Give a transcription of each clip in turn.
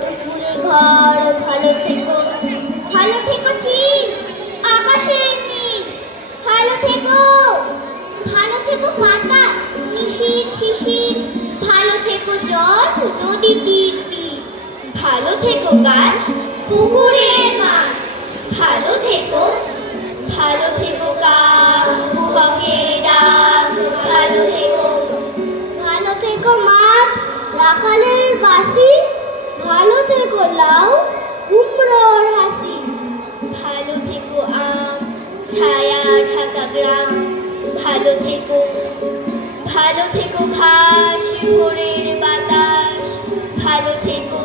টুকুরে ঘর, ভালো থেকো চীন, আকাশের নীল, ভালো থেকো পাতা, নিশির শিশির, ভালো থেকো জল, নদী তীর তীর, ভালো থেকো গাছ, পুকুরের মাছ, ভালো থেকো কাক, কুহকের ডাক, ভালো থেকো মাঠ, রাখালের বাঁশি, ভালো থেকো লাউ, কুমড়োর হাসি, ভালো থেকো আম, ছায়া ঢাকা গ্রাম, ভালো থেকো ঘাস, ভোরের বাতাস, ভালো থেকো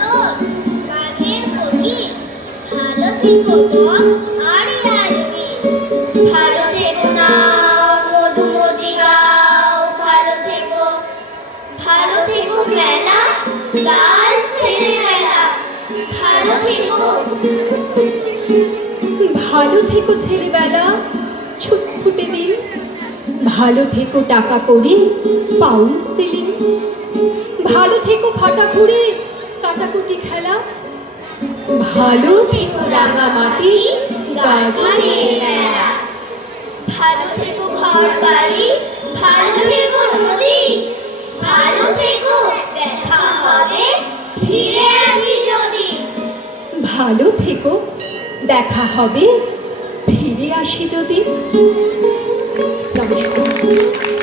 রোদ, মাঘের প্রদীপ, ভালো থেকো বন, আড়ি আড়বি, ভালো থেকো নাও, মধুমতি গাও, ভালো থেকো মেলা, লাল ছেলে মেলা, ভালো থেকো ছেলেবেলা, ছুটফুটে দিন, ভালো থেকো টাকা কড়ি, পাউন্ড সিলিং, ভালো থেকো ফাটা ঘুরে, কাটাকুটি খেলা, ভালো থেকো রাঙা মাটি, গাজনের মেলা, ভালো থেকো ঘর বাড়ি, ভালো থেকো নদী, ভালো থেকো দেখা হবে ফিরে আসি যদি, ভালো থেকো দেখা হবে ফিরে আসি যদি। নমস্কার।